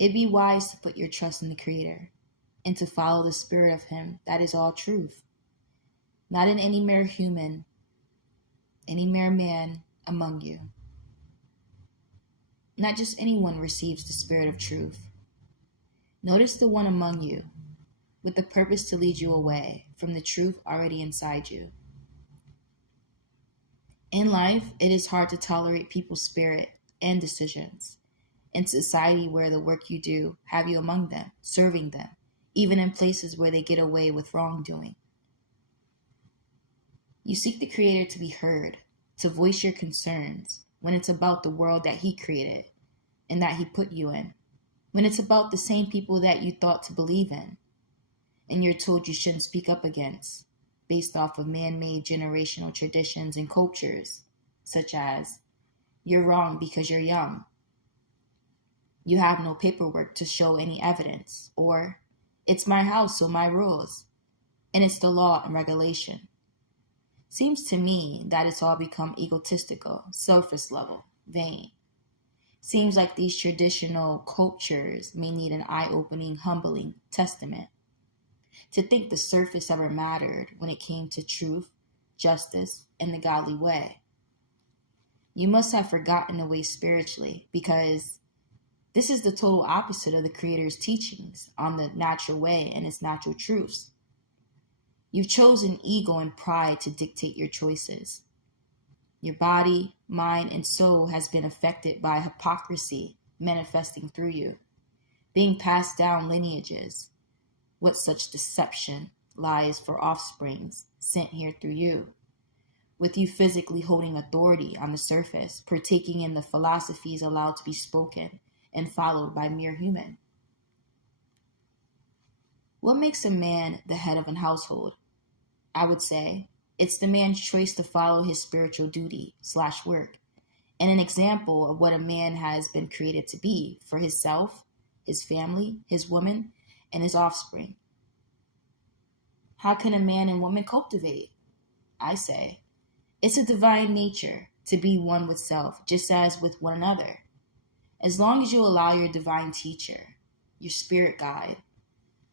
It'd be wise to put your trust in the Creator and to follow the Spirit of Him that is all truth, not in any mere human, any mere man among you. Not just anyone receives the Spirit of truth. Notice the one among you, with the purpose to lead you away from the truth already inside you. In life, it is hard to tolerate people's spirit and decisions. In society where the work you do have you among them, serving them, even in places where they get away with wrongdoing. You seek the Creator to be heard, to voice your concerns when it's about the world that He created and that He put you in, when it's about the same people that you thought to believe in, and you're told you shouldn't speak up against, based off of man-made generational traditions and cultures, such as, you're wrong because you're young, you have no paperwork to show any evidence, or, it's my house, so my rules, and it's the law and regulation. Seems to me that it's all become egotistical, surface level, vain. Seems like these traditional cultures may need an eye-opening, humbling testament. To think the surface ever mattered when it came to truth, justice, and the godly way. You must have forgotten the way spiritually, because this is the total opposite of the Creator's teachings on the natural way and its natural truths. You've chosen ego and pride to dictate your choices. Your body, mind, and soul has been affected by hypocrisy manifesting through you, being passed down lineages. What such deception lies for offsprings sent here through you, with you physically holding authority on the surface, partaking in the philosophies allowed to be spoken and followed by mere human. What makes a man the head of an household? I would say it's the man's choice to follow his spiritual duty/work, and an example of what a man has been created to be for himself, his family, his woman, and his offspring. How can a man and woman cultivate? I say, it's a divine nature to be one with self, just as with one another. As long as you allow your divine teacher, your spirit guide,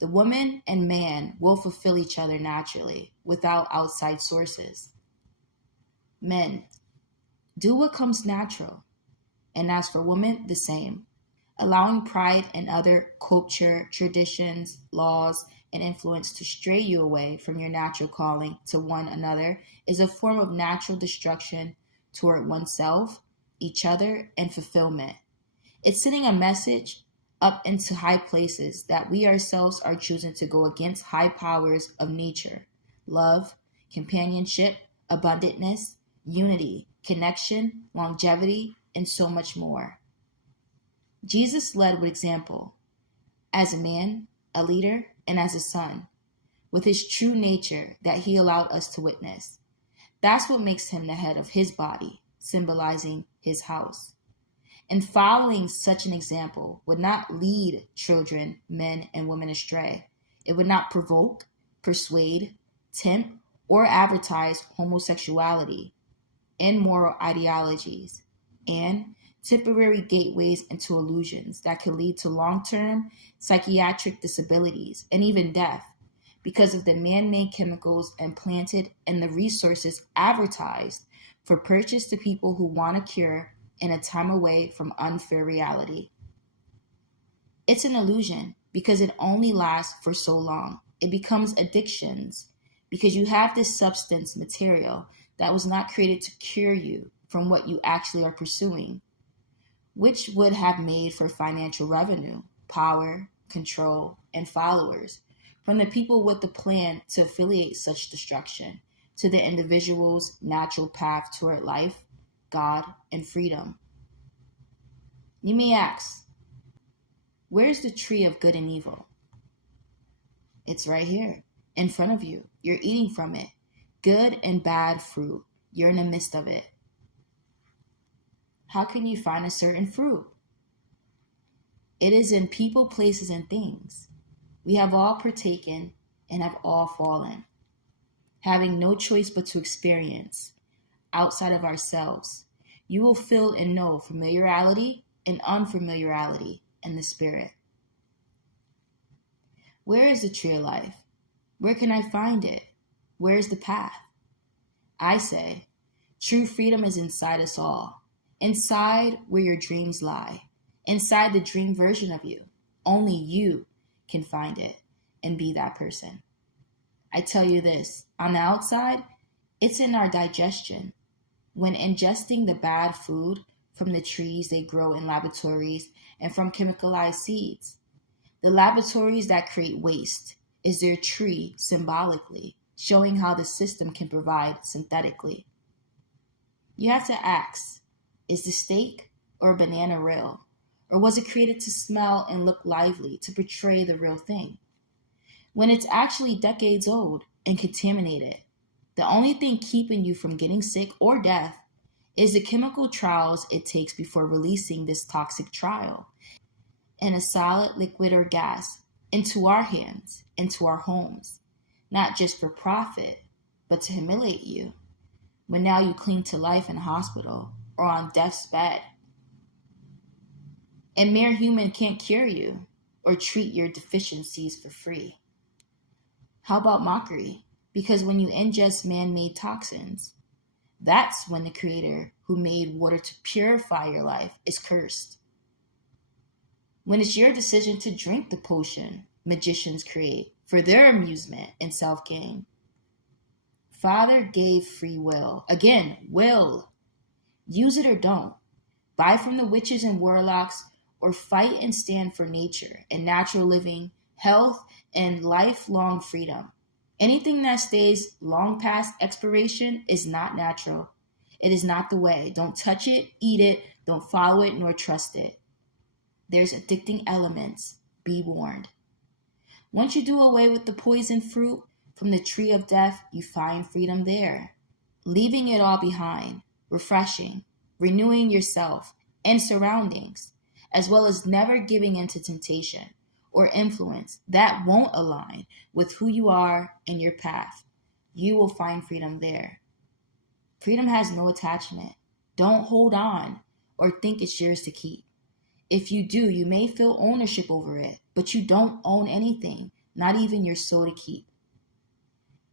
the woman and man will fulfill each other naturally, without outside sources. Men, do what comes natural. And as for women, the same. Allowing pride and other culture, traditions, laws, and influence to stray you away from your natural calling to one another is a form of natural destruction toward oneself, each other, and fulfillment. It's sending a message up into high places that we ourselves are choosing to go against high powers of nature, love, companionship, abundantness, unity, connection, longevity, and so much more. Jesus led with example, as a man, a leader, and as a son, with his true nature that he allowed us to witness. That's what makes him the head of his body, symbolizing his house. And following such an example would not lead children, men, and women astray. It would not provoke, persuade, tempt, or advertise homosexuality, immoral ideologies, and temporary gateways into illusions that could lead to long-term psychiatric disabilities and even death because of the man-made chemicals implanted and the resources advertised for purchase to people who want a cure in a time away from unfair reality. It's an illusion because it only lasts for so long. It becomes addictions because you have this substance material that was not created to cure you from what you actually are pursuing, which would have made for financial revenue, power, control, and followers from the people with the plan to affiliate such destruction to the individual's natural path toward life, God, and freedom. You may ask, where's the tree of good and evil? It's right here, in front of you. You're eating from it. Good and bad fruit. You're in the midst of it. How can you find a certain fruit? It is in people, places, and things. We have all partaken and have all fallen, having no choice but to experience outside of ourselves. You will feel and know familiarity and unfamiliarity, and the spirit. Where is the tree of life? Where can I find it? Where is the path? I say, true freedom is inside us all, inside where your dreams lie, inside the dream version of you. Only you can find it and be that person. I tell you this, on the outside, it's in our digestion. When ingesting the bad food from the trees they grow in laboratories and from chemicalized seeds. The laboratories that create waste is their tree symbolically, showing how the system can provide synthetically. You have to ask, is the steak or banana real? Or was it created to smell and look lively to portray the real thing? When it's actually decades old and contaminated, the only thing keeping you from getting sick or death is the chemical trials it takes before releasing this toxic trial in a solid, liquid, or gas into our hands, into our homes, not just for profit, but to humiliate you, when now you cling to life in a hospital or on death's bed. And mere human can't cure you or treat your deficiencies for free. How about mockery? Because when you ingest man-made toxins, that's when the creator who made water to purify your life is cursed. When it's your decision to drink the potion magicians create for their amusement and self-gain. Father gave free will. Again, will. Use it or don't. Buy from the witches and warlocks or fight and stand for nature and natural living, health, and lifelong freedom. Anything that stays long past expiration is not natural. It is not the way. Don't touch it, eat it, don't follow it, nor trust it. There's addicting elements. Be warned. Once you do away with the poison fruit from the tree of death, you find freedom there. Leaving it all behind, refreshing, renewing yourself and surroundings, as well as never giving in to temptation or influence that won't align with who you are and your path. You will find freedom there. Freedom has no attachment. Don't hold on or think it's yours to keep. If you do, you may feel ownership over it, but you don't own anything, not even your soul to keep.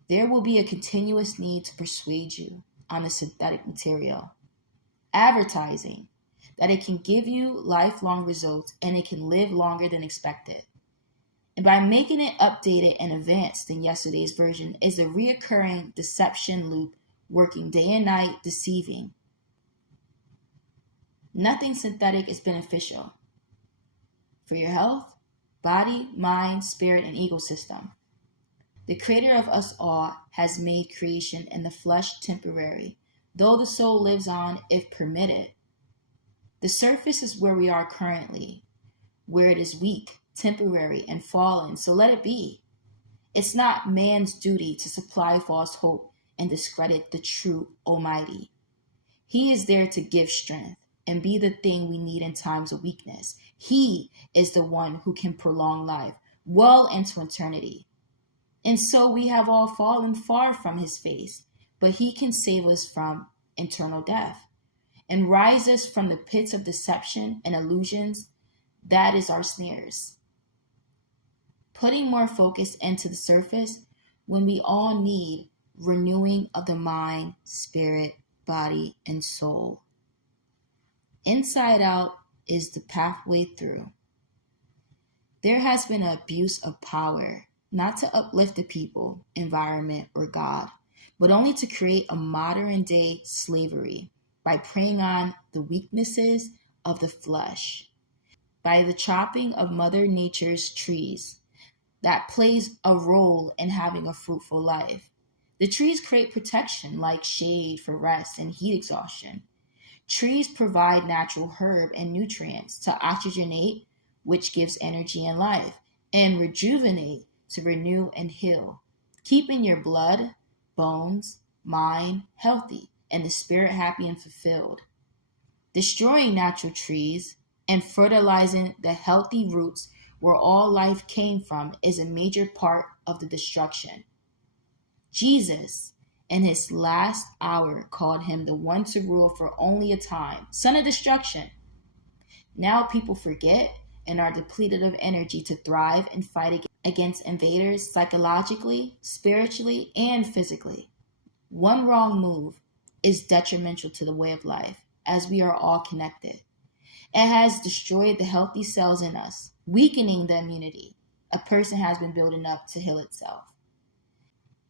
There will be a continuous need to persuade you on the synthetic material. Advertising that it can give you lifelong results and it can live longer than expected. And by making it updated and advanced than yesterday's version is a reoccurring deception loop working day and night, deceiving. Nothing synthetic is beneficial for your health, body, mind, spirit, and ecosystem. The creator of us all has made creation and the flesh temporary, though the soul lives on if permitted. The surface is where we are currently, where it is weak, temporary, and fallen, so let it be. It's not man's duty to supply false hope and discredit the true Almighty. He is there to give strength and be the thing we need in times of weakness. He is the one who can prolong life well into eternity. And so we have all fallen far from his face, but he can save us from eternal death and rise us from the pits of deception and illusions. That is our snares. Putting more focus into the surface when we all need renewing of the mind, spirit, body, and soul. Inside out is the pathway through. There has been an abuse of power, not to uplift the people, environment, or God, but only to create a modern day slavery by preying on the weaknesses of the flesh, by the chopping of Mother Nature's trees that plays a role in having a fruitful life. The trees create protection like shade for rest and heat exhaustion. Trees provide natural herb and nutrients to oxygenate, which gives energy and life, and rejuvenate to renew and heal, keeping your blood, bones, mind healthy, and the spirit happy and fulfilled. Destroying natural trees and fertilizing the healthy roots where all life came from is a major part of the destruction. Jesus, in his last hour, called him the one to rule for only a time, son of destruction. Now people forget and are depleted of energy to thrive and fight against invaders psychologically, spiritually, and physically. One wrong move is detrimental to the way of life, as we are all connected. It has destroyed the healthy cells in us, weakening the immunity a person has been building up to heal itself.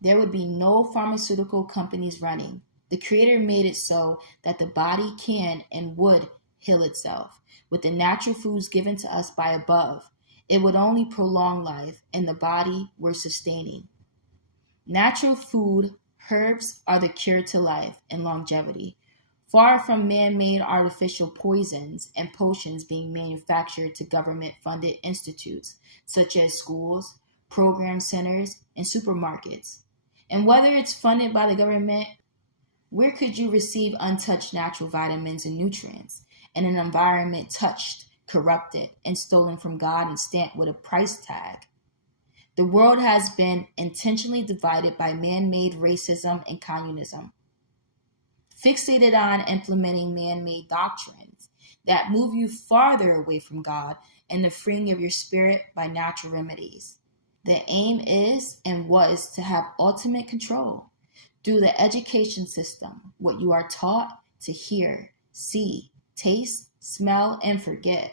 There would be no pharmaceutical companies running. The Creator made it so that the body can and would heal itself. With the natural foods given to us by above, it would only prolong life and the body were sustaining. Natural food, herbs are the cure to life and longevity, far from man-made artificial poisons and potions being manufactured to government-funded institutes such as schools, program centers, and supermarkets. And whether it's funded by the government, where could you receive untouched natural vitamins and nutrients in an environment touched, corrupted, and stolen from God and stamped with a price tag? The world has been intentionally divided by man-made racism and communism, fixated on implementing man-made doctrines that move you farther away from God and the freeing of your spirit by natural remedies. The aim is and was to have ultimate control through the education system, what you are taught to hear, see, taste, smell, and forget.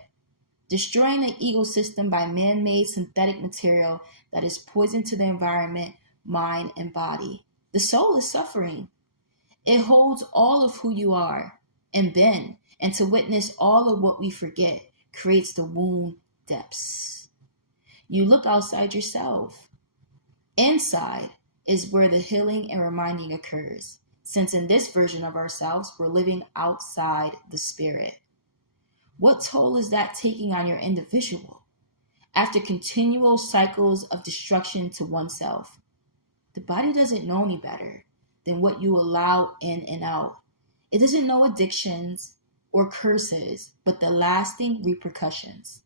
Destroying the ecosystem by man-made synthetic material that is poison to the environment, mind, and body. The soul is suffering. It holds all of who you are and been, and to witness all of what we forget creates the wound depths. You look outside yourself. Inside is where the healing and reminding occurs, since in this version of ourselves, we're living outside the spirit. What toll is that taking on your individual? After continual cycles of destruction to oneself, the body doesn't know any better than what you allow in and out. It doesn't know addictions or curses, but the lasting repercussions.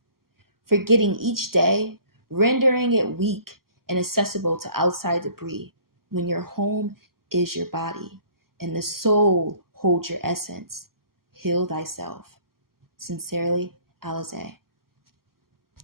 Forgetting each day, rendering it weak and accessible to outside debris, when your home is your body and the soul holds your essence. Heal thyself. Sincerely, Alize.